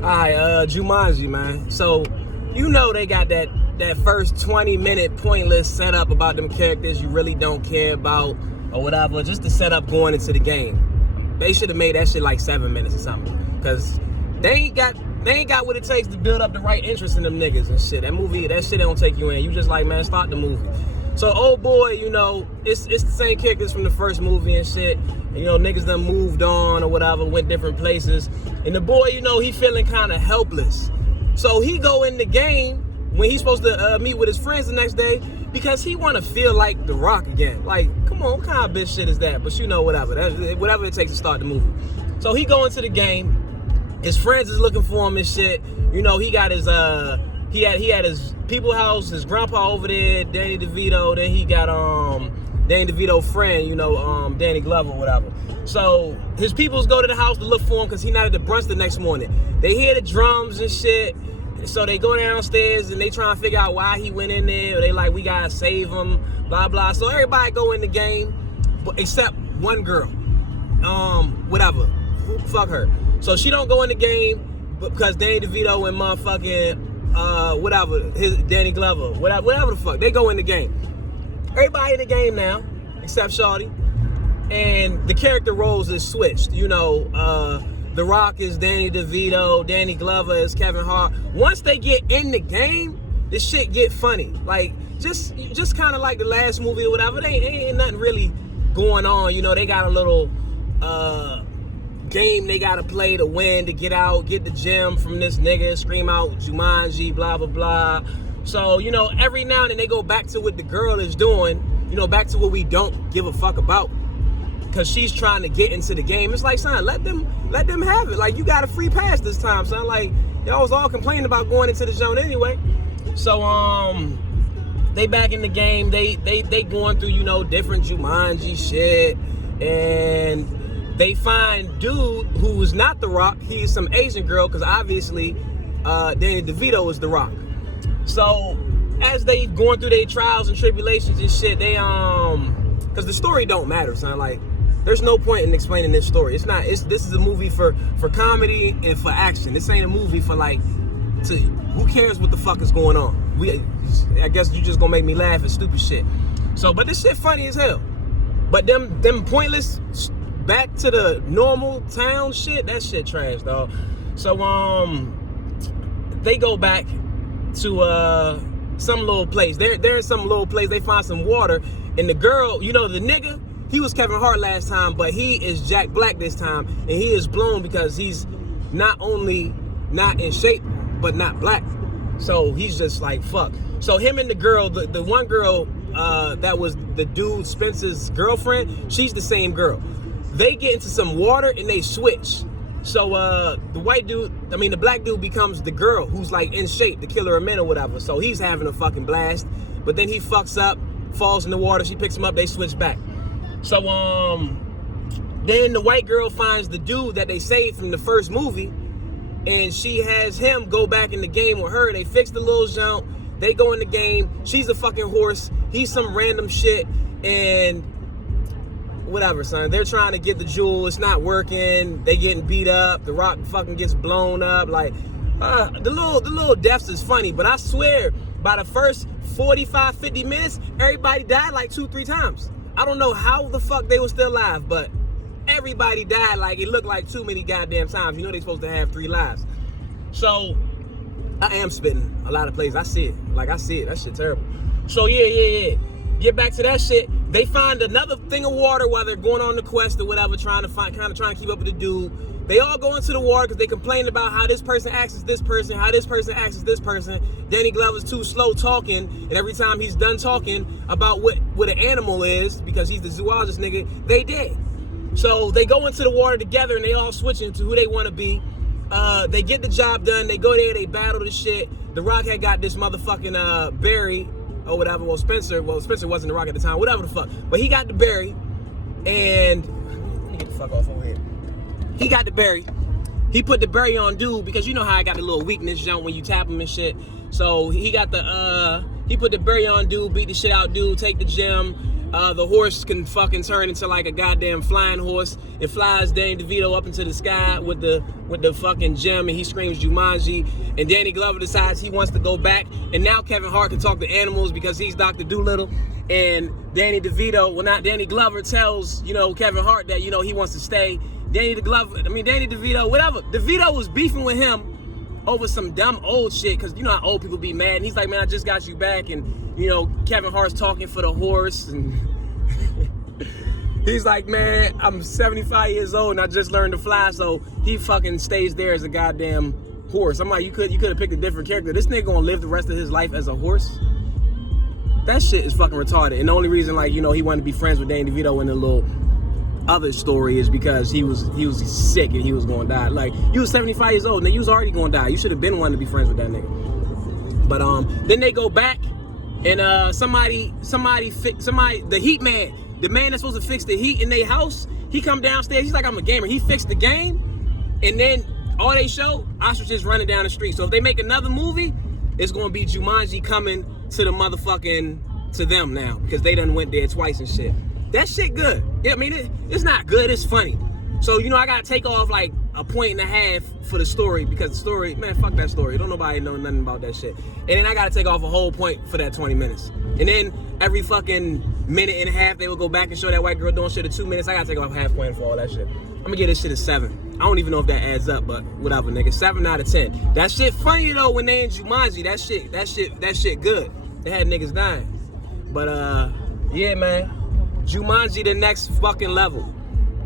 Alright, Jumanji, man. So, you know they got that first 20-minute pointless setup about them characters you really don't care about or whatever, just to set up going into the game. They should have made that shit like 7 minutes or something. Cause they ain't got what it takes to build up the right interest in them niggas and shit. That shit don't take you in. You just like, man, start the movie. So old boy, you know, it's the same characters from the first movie and shit. And, you know, niggas done moved on or whatever, went different places. And the boy, you know, he feeling kind of helpless. So he go in the game when he's supposed to meet with his friends the next day because he want to feel like The Rock again. Like, come on, what kind of bitch shit is that? But you know, whatever it takes to start the movie. So he go into the game. His friends is looking for him and shit. You know, he got his he had his people house, his grandpa over there, Danny DeVito. Then he got Danny DeVito friend, you know, Danny Glover or whatever. So his peoples go to the house to look for him because he not at the brunch the next morning. They hear the drums and shit. So they go downstairs and they try and figure out why he went in there. Or they like, we gotta save him, blah blah. So everybody go in the game, except one girl. Whatever. Fuck her. So she don't go in the game because Danny DeVito and motherfucking whatever, his Danny Glover, whatever the fuck, they go in the game. Everybody in the game now, except Shawty. And the character roles is switched. You know, The Rock is Danny DeVito, Danny Glover is Kevin Hart. Once they get in the game, this shit get funny. Like, just kind of like the last movie or whatever. They ain't nothing really going on. You know, they got a little game they gotta play to win, to get out, get the gem from this nigga, scream out Jumanji, blah blah blah. So, you know, every now and then they go back to what the girl is doing, you know, back to what we don't give a fuck about, because she's trying to get into the game. It's like, son, let them have it. Like, you got a free pass this time, son. Like, y'all was all complaining about going into the zone anyway. So they back in the game. They going through, you know, different Jumanji shit, and they find dude who's not The Rock. He's some Asian girl, because obviously Danny DeVito is The Rock. So as they going through their trials and tribulations and shit, they because the story don't matter, son. Like, there's no point in explaining this story. This is a movie for comedy and for action. This ain't a movie for like who cares what the fuck is going on. I guess you just gonna make me laugh at stupid shit. So, but this shit funny as hell. But them pointless back to the normal town shit, that shit trash, dog. So they go back to some little place. They're in some little place. They find some water, and the girl, you know, the nigga, he was Kevin Hart last time, but he is Jack Black this time, and he is blown because he's not only not in shape but not black. So he's just like, fuck. So him and the girl, the one girl that was the dude Spencer's girlfriend, she's the same girl. They get into some water and they switch. So the black dude becomes the girl who's like in shape, the killer of men or whatever. So he's having a fucking blast. But then he fucks up, falls in the water, she picks him up, they switch back. So then the white girl finds the dude that they saved from the first movie, and she has him go back in the game with her. They fix the little jump, they go in the game, she's a fucking horse, he's some random shit, and whatever, son. They're trying to get the jewel. It's not working. They getting beat up. The Rock fucking gets blown up. Like, the little deaths is funny, but I swear, by the first 45, 50 minutes, everybody died like 2-3 times. I don't know how the fuck they were still alive, but everybody died. Like, it looked like too many goddamn times. You know they're supposed to have 3 lives. So I am spitting a lot of places. I see it. Like, I see it. That shit terrible. So yeah. Get back to that shit. They find another thing of water while they're going on the quest or whatever, trying to keep up with the dude. They all go into the water because they complain about how this person acts as this person, how this person acts as this person. Danny Glover's too slow talking, and every time he's done talking about what an animal is, because he's the zoologist nigga, they dead. So they go into the water together and they all switch into who they want to be. They get the job done. They go there, they battle the shit. The Rock had got this motherfucking Barry or whatever. Spencer wasn't The Rock at the time, whatever the fuck. But he got the berry, and let me get the fuck off over here. He got the berry. He put the berry on dude because you know how I got the little weakness jump when you tap him and shit. So he got he put the berry on dude, beat the shit out dude, take the gem. The horse can fucking turn into like a goddamn flying horse. It flies Danny DeVito up into the sky with the fucking gem, and he screams Jumanji. And Danny Glover decides he wants to go back. And now Kevin Hart can talk to animals because he's Dr. Dolittle. And Danny Glover tells, Kevin Hart that, he wants to stay. Danny DeVito, whatever. DeVito was beefing with him over some dumb old shit, because how old people be mad. And he's like, man, I just got you back. And, Kevin Hart's talking for the horse. And he's like, man, I'm 75 years old and I just learned to fly. So he fucking stays there as a goddamn horse. I'm like, you could have picked a different character. This nigga gonna live the rest of his life as a horse? That shit is fucking retarded. And the only reason, he wanted to be friends with Danny DeVito in the little other story is because he was sick and he was gonna die. Like, you was 75 years old and you was already gonna die. You should have been wanting to be friends with that nigga. But then they go back and the heat man, the man that's supposed to fix the heat in their house, he come downstairs. He's like, I'm a gamer. He fixed the game, and then all they show, ostriches running down the street. So if they make another movie, it's gonna be Jumanji coming to the motherfucking to them now, because they done went there twice and shit. That shit good. Yeah, I mean, it's not good, it's funny. So, I gotta take off like a point and a half for the story, because the story, man, fuck that story. Don't nobody know nothing about that shit. And then I gotta take off a whole point for that 20 minutes. And then every fucking minute and a half, they will go back and show that white girl doing shit at 2 minutes. I gotta take off half point for all that shit. I'm gonna give this shit a 7. I don't even know if that adds up, but whatever, nigga. 7 out of 10. That shit funny though when they in Jumanji. That shit good. They had niggas dying. But yeah, man. Jumanji The Next fucking Level.